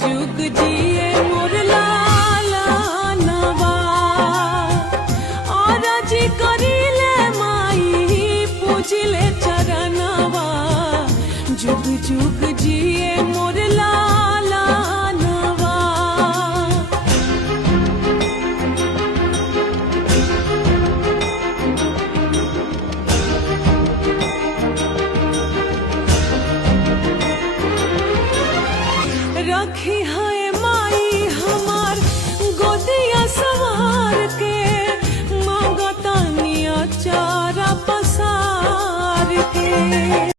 जुग जिए मोर लालनवा और जी करिले माई पूजिले चरणवा जुग जुग जिए